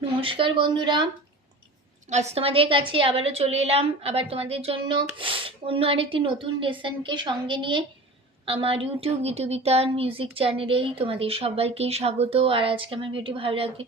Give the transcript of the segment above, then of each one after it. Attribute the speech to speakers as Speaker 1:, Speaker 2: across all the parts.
Speaker 1: নমস্কার বন্ধুরা। আজ তোমাদের কাছে আবারও চলে এলাম। আবার তোমাদের জন্য অন্য আরেকটি নতুন লেসনকে সঙ্গে নিয়ে আমার ইউটিউব গীতবিতান মিউজিক চ্যানেলেই তোমাদের সবাইকেই স্বাগত। আর আজকে আমার ভিডিও ভালো লাগবে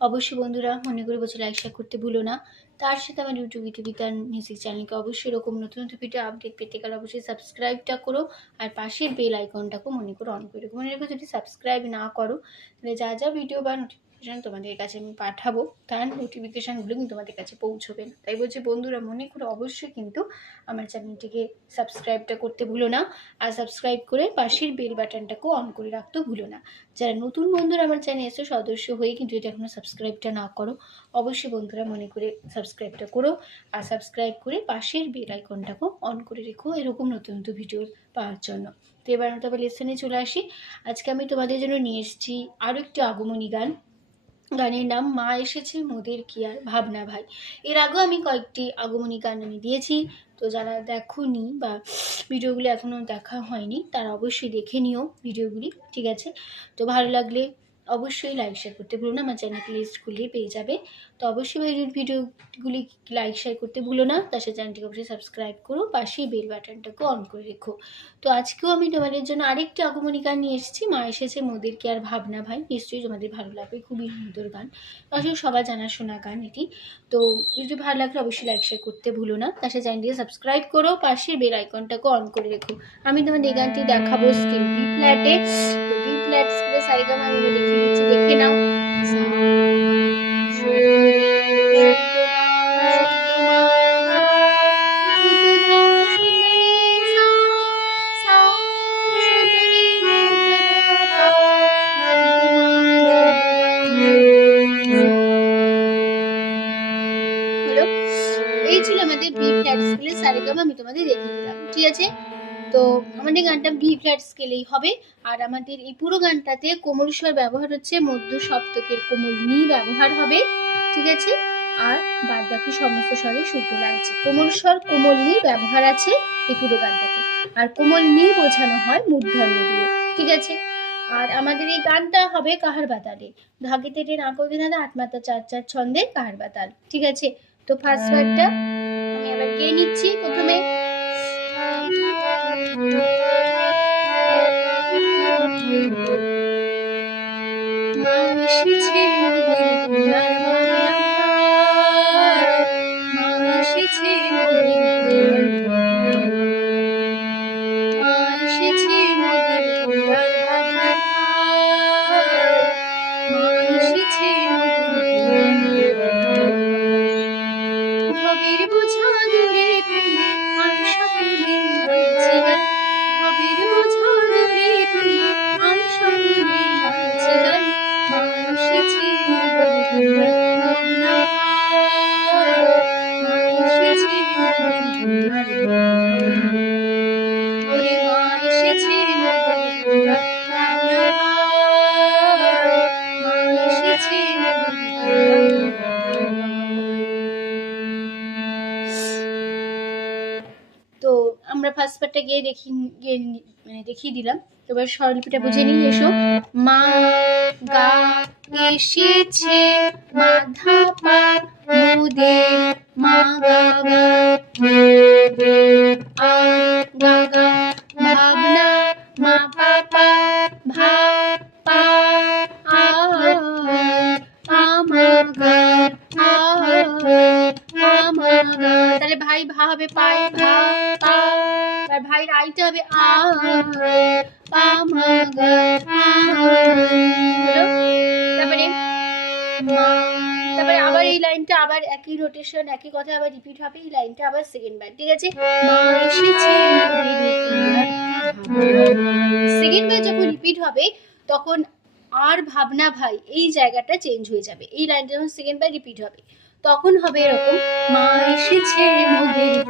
Speaker 1: অবশ্যই বন্ধুরা মনে করে বছর লাইক শেয়ার করতে ভুলো না। তার সাথে আমার ইউটিউব গীতবিতান মিউজিক চ্যানেলকে অবশ্যই এরকম নতুন নতুন ভিডিও আপডেট পেতে গেলে অবশ্যই সাবস্ক্রাইবটা করো। আর পাশের বেল আইকনটাকেও মনে করো অন করে মনে রেখো যদি সাবস্ক্রাইব না করো, তাহলে যা যা ভিডিও বা নোটিফিকেশান তোমাদের কাছে আমি পাঠাবো। তার নোটিফিকেশানগুলো কিন্তু তোমাদের কাছে পৌঁছবে না। তাই বলছি, বন্ধুরা, মনে করে অবশ্যই কিন্তু আমার চ্যানেলটিকে সাবস্ক্রাইবটা করতে ভুলো না। আর সাবস্ক্রাইব করে পাশের বেল বাটনটাকেও অন করে রাখতেও ভুলো না। যারা নতুন বন্ধুরা আমার চ্যানেল এসে সদস্য হয়ে কিন্তু যদি এখনও সাবস্ক্রাইবটা না করো। অবশ্যই বন্ধুরা, মনে করে সাবস্ক্রাইবটা করো। আর সাবস্ক্রাইব করে পাশের বেল আইকনটাকেও অন করে রেখো এরকম নতুন নতুন ভিডিও পাওয়ার জন্য। তো এবার তবে লেসনে চলে আসি। আজকে আমি তোমাদের জন্য নিয়ে এসেছি আরও একটি আগমনী গান। গানের নাম মা এসেছে মোদের কি আর ভাবনা ভাই। এর আগেও আমি কয়েকটি আগমনী গান আমি দিয়েছি, তো যারা দেখনি বা ভিডিওগুলি এখনও দেখা হয়নি তারা অবশ্যই দেখে নিও ভিডিওগুলি, ঠিক আছে? তো ভালো লাগলে অবশ্যই লাইক শেয়ার করতে ভুলো না। আমার চ্যানেল লিস্ট খুলিয়ে পেয়ে যাবে। তো অবশ্যই ভিডিওর ভিডিওগুলি লাইক শেয়ার করতে ভুলো না। তার সাথে চ্যানেলটিকে অবশ্যই সাবস্ক্রাইব করো। পাশেই বেল বাটনটাকে অন করে রেখো। তো আজকেও আমি তোমাদের জন্য আরেকটি আগমনী গান নিয়ে এসেছি। মা এসেছে মোদের কি আর ভাবনা ভাই? নিশ্চয়ই তোমাদের ভালো লাগবে। খুবই সুন্দর গান। আসলে সবার জানাশোনা গান এটি। তো যদি ভালো লাগলে অবশ্যই লাইক শেয়ার করতে ভুলো না। তার সাথে চ্যানেলটিকে সাবস্ক্রাইব করো। পাশের বেল আইকনটাকে অন করে রেখো। আমি তোমাদের এই গানটি দেখাবো স্কিল বি ফ্ল্যাটে তো করে সারিগামা আমি লিখে দিচ্ছি ফ্ল্যাট স্কেলেই হবে। আর আমাদের এই পুরো গানটাতে কোমল স্বর ব্যবহার হচ্ছে, মধ্য সপ্তকের কোমল নি ব্যবহার হবে, ঠিক আছে? আর বাদ বাকি সমস্ত স্বরে শুদ্ধ লাগছে। কোমল স্বর, কোমল নি ব্যবহার আছে এই পুরো গানটাতে। আর কোমল নি বোঝানো হয় মূর্ধন্য দিয়ে, ঠিক আছে? আর আমাদের এই গানটা হবে কাহার বাতালে? ধাগে তেটে না করতে না আট চার চার ছন্দে কাহার বাতাল, ঠিক আছে? তো ফার্স্ট ওয়ার্ডটা আমি আবার কে নিচ্ছি প্রথমে। ফার্স্ট গিয়ে দেখি, গিয়ে মানে দেখিয়ে দিলাম। এবার স্বরলিপিটা বুঝে নিই, এসো। মা গা এসেছে মাধা পা মুদে, মা গা গা আ গা গা ভাবনা মা পা পা ভা পা আ আমা গা আ আমা গা। তাহলে ভাই ভা হবে পাই, ভা আইটা হবে? তারপরে আবার এই লাইনটা, আবার একই রোটেশন একই কথা, আবার রিপিট হবে, এই লাইনটা আবার সেকেন্ড বার, ঠিক আছে? সেকেন্ড বার যখন রিপিট হবে, তখন আর ভাবনা ভাই, এই জায়গাটা চেঞ্জ হয়ে যাবে। এই লাইনটা যখন সেকেন্ড বার রিপিট হবে। তখন হবে এরকম? মা এসেছে মোদের।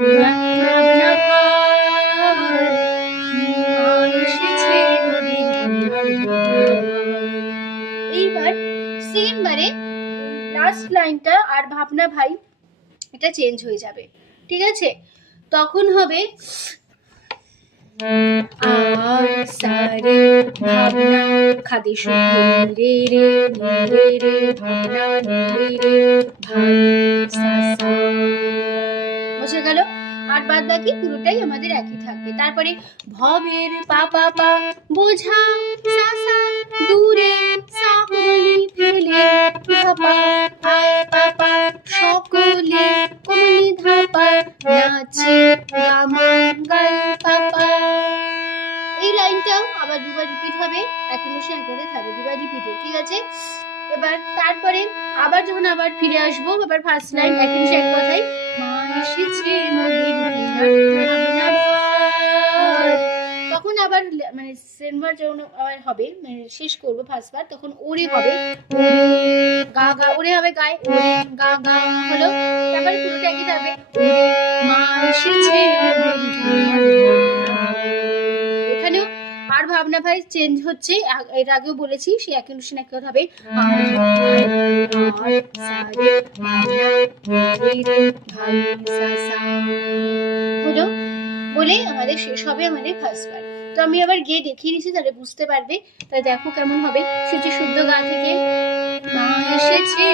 Speaker 1: এইবার সেম বারে লাস্ট লাইনটা আর ভাবনা ভাই, এটা চেঞ্জ হয়ে যাবে। ঠিক আছে? তখন হবে আর ভাবনা খাদি রে রে রে রে ভাবনা রে রে ভাই সা সা বুঝে গেল? আর বাদ বাকি পুরোটাই আমাদের একই থাকবে। তারপরে ভবের পা পা পা বোঝা সা সা দূরে সাহলি ফেলে ধাপা আবার যখন আবার ফিরে আসব, আবার ফার্স্ট লাইন একই এক কথাই। তখন আবার মানে সেনবার যখন আবার হবে মানে শেষ করব ফার্স্ট বার, তখন ওরে হবে গা গা, ওরে হবে গায়ে গা গা হলো তারপরে পুরোটা একই থাকবে মা এসেছে ভাবনা ভাই চেঞ্জ হচ্ছে। এর আগেও বলেছি সে এক অনুষ্ঠান এক কথা হবে। বলে আমাদের শেষ হবে আমাদের ফার্স্ট বার। তো আমি আবার গিয়ে দেখিয়ে দিচ্ছি, তাহলে বুঝতে পারবে। তাহলে দেখো কেমন হবে। সূচি শুদ্ধ গা থেকে এসেছে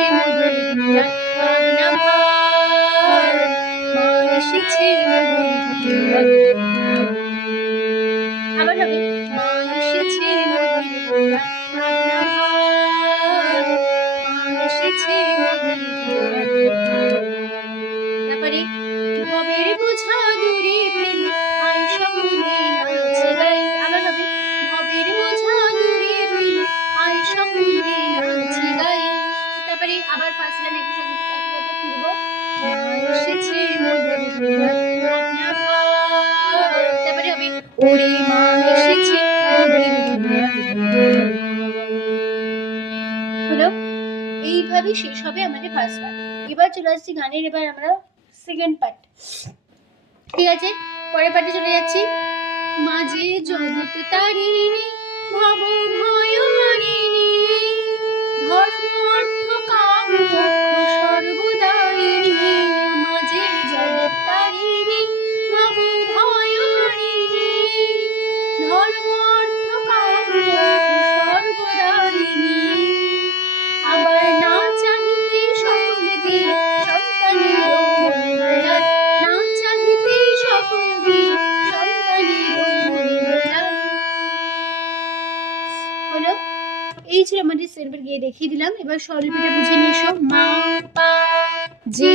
Speaker 1: আবার হবে। সকলে নাচ গাই আবার হবে নাচ গাই তারপরে আবার লাইন ফিরবো এসেছে তারপরে মা, এসেছে এইভাবে শেষ হবে আমাদের ফার্স্ট পার্ট এবার চলে আসছি গানের, এবার আমরা সেকেন্ড পার্ট ঠিক আছে, পরের পার্টে চলে যাচ্ছি। মাঝে জগৎ তারিণী, ভব ভয় ধর্ম, অর্থ, কাম দিলাম এবার স্বরলিপিটা বুঝে নিয়ে এসো। মা পা যে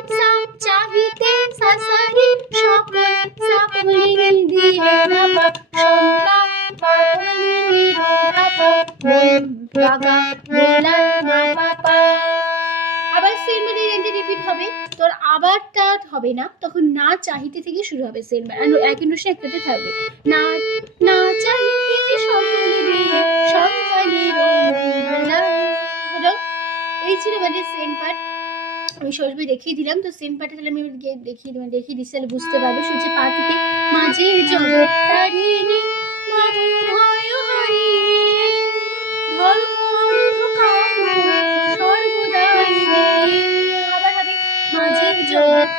Speaker 1: হবে আর একই নোশে একটাতে থাকবে। না না। হলো এই ছিল আমাদের সেম পার্ট আমি সরবি দেখিয়ে দিলাম। তো সেম পার্টে তাহলে আমি গিয়ে দেখিয়ে দিলাম, দেখিয়ে দিচ্ছি তাহলে বুঝতে পারবে সূর্য পা থেকে মাঝে জগৎ তারিণী মম ভয় হারিণী ধর্ম অর্থ কাম সর্বদায়িনী আবার হবে মাঝে জগৎ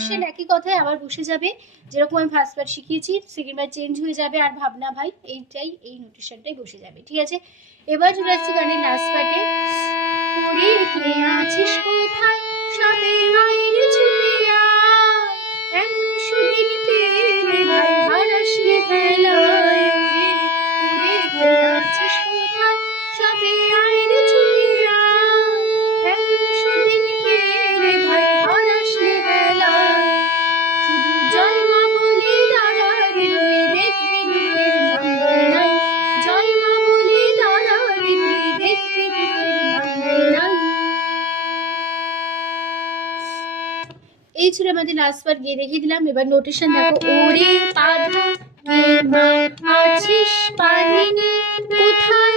Speaker 1: সেই একই কথায় আবার বসে যাবে। যেরকম আমি ফার্স্ট বার শিখিয়েছি সেকেন্ড বার চেঞ্জ হয়ে যাবে। আর ভাবনা ভাই, এইটাই, এই নোটিশনটাই বসে যাবে, ঠিক আছে? এবার চলে আসছি গানের লাস্ট পার্টে আছিস কোথায়? সবে পেলে ভাই রে ছিল আমাদের লাস্ট বার গিয়ে দেখিয়ে দিলাম এবার নোটেশন দেখো ওরে পাধা কে মা আছিস পানিনি কোথায়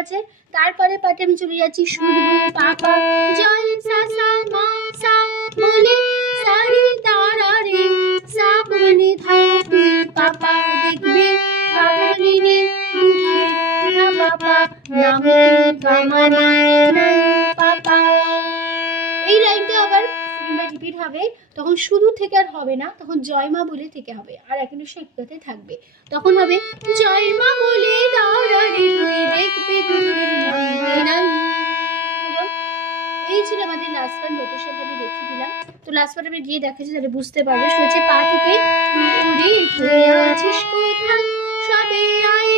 Speaker 1: আছে। তারপরে পাটে আমি চলে যাচ্ছি। সা সা সা সা এই লাইনটা আবার রিপিট হবে। তখন শুধু থেকে আর হবে না, তখন জয় মা বলে থেকে হবে। আর অনুষ্ঠান এক থাকবে। তখন হবে লাস্ট বার নোটিশনটা আমি দেখিয়ে দিলাম। তো লাস্ট বার আমি গিয়ে দেখাচ্ছি তাহলে বুঝতে পারবে। শুনেছে পা থেকে উড়ে আছিস কোথায়? সবে আইরে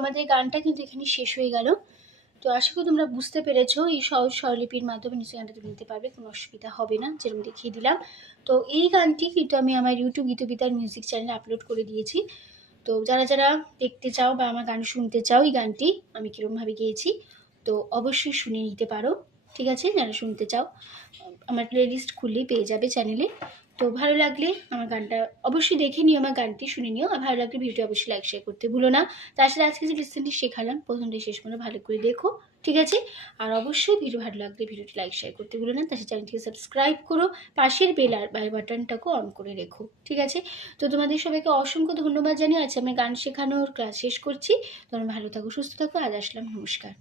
Speaker 1: আমাদের গানটা কিন্তু এখানে শেষ হয়ে গেল। তো আশা করি তোমরা বুঝতে পেরেছ, এই সহজ স্বরলিপির মাধ্যমে নিশ্চয়ই গানটা তুমি নিতে পারবে, কোনো অসুবিধা হবে না, যেরকম দেখিয়ে দিলাম। তো এই গানটি কিন্তু আমি আমার ইউটিউব গীতবিতার মিউজিক চ্যানেলে আপলোড করে দিয়েছি। তো যারা যারা দেখতে চাও বা আমার গান শুনতে চাও, এই গানটি আমি কীরকমভাবে গেয়েছি, তো অবশ্যই শুনে নিতে পারো। ঠিক আছে? যারা শুনতে চাও, আমার প্লেলিস্ট খুললেই পেয়ে যাবে চ্যানেলে তো ভালো লাগলে আমার গানটা অবশ্যই দেখে নিও, আমার গানটি শুনে নিও। আর ভালো লাগলে ভিডিওটি অবশ্যই লাইক শেয়ার করতে ভুলো না। তাছাড়া আজকে যে লেসনটি শেখালাম, প্রথম থেকে শেষ পর্যন্ত ভালো করে দেখো, ঠিক আছে? আর অবশ্যই ভিডিও ভালো লাগলে ভিডিওটি লাইক শেয়ার করতে ভুলো না। তাছাড়া চ্যানেলটিকে সাবস্ক্রাইব করো, পাশের বেল আর বেল বাটনটাকেও অন করে রেখো, ঠিক আছে? তো তোমাদের সবাইকে অসংখ্য ধন্যবাদ জানিয়ে আজকে আমি গান শেখানোর ক্লাস শেষ করছি। তোমরা ভালো থাকো, সুস্থ থাকো। আজ আসলাম, নমস্কার।